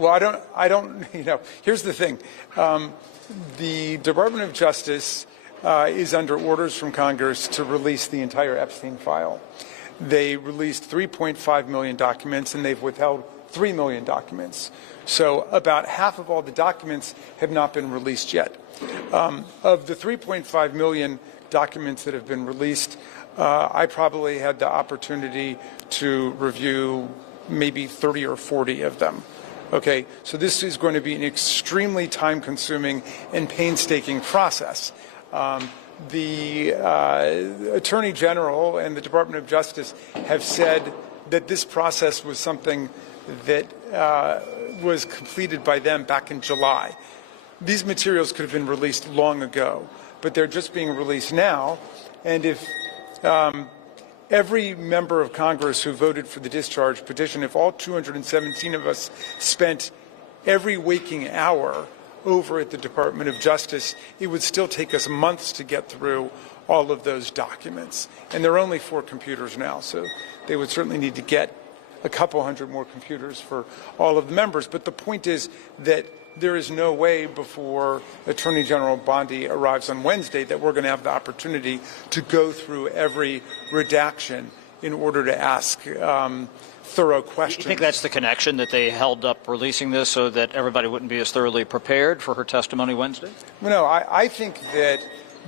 Well, I don't, here's the thing. The Department of Justice is under orders from Congress to release the entire Epstein file. They released 3.5 million documents, and they've withheld 3 million documents. So about half of all the documents have not been released yet. Of the 3.5 million documents that have been released, I probably had the opportunity to review maybe 30 or 40 of them. Okay, so this is going to be an extremely time-consuming and painstaking process. The Attorney General and the Department of Justice have said that this process was something that was completed by them back in July. These materials could have been released long ago, but they're just being released now. And if every member of Congress who voted for the discharge petition, if all 217 of us spent every waking hour over at the Department of Justice, it would still take us months to get through all of those documents. And there are only 4 computers now, so they would certainly need to get a couple hundred more computers for all of the members. But the point is that there is no way before Attorney General Bondi arrives on Wednesday that we're going to have the opportunity to go through every redaction in order to ask thorough questions. You think that's the connection, that they held up releasing this so that everybody wouldn't be as thoroughly prepared for her testimony Wednesday? No, I think that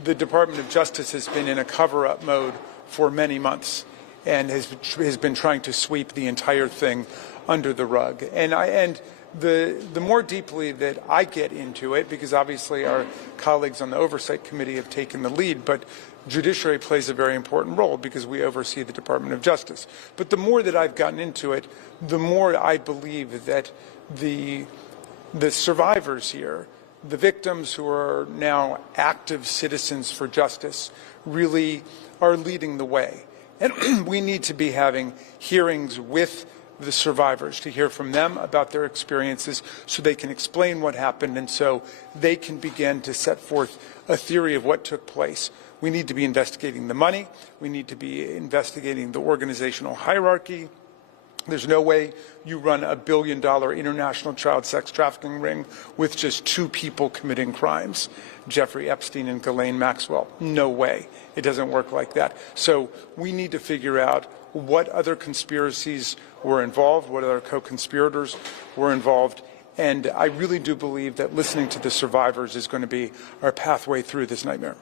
the Department of Justice has been in a cover-up mode for many months and has been trying to sweep the entire thing under the rug. And the more deeply that I get into it, because obviously our colleagues on the Oversight Committee have taken the lead, but judiciary plays a very important role because we oversee the Department of Justice. But the more that I've gotten into it, the more I believe that the survivors here, the victims who are now active citizens for justice, really are leading the way. And we need to be having hearings with the survivors to hear from them about their experiences so they can explain what happened and so they can begin to set forth a theory of what took place. We need to be investigating the money. We need to be investigating the organizational hierarchy. There's no way you run a $1 billion international child sex trafficking ring with just 2 people committing crimes, Jeffrey Epstein and Ghislaine Maxwell. No way. It doesn't work like that. So we need to figure out what other conspiracies were involved, what other co-conspirators were involved. And I really do believe that listening to the survivors is going to be our pathway through this nightmare.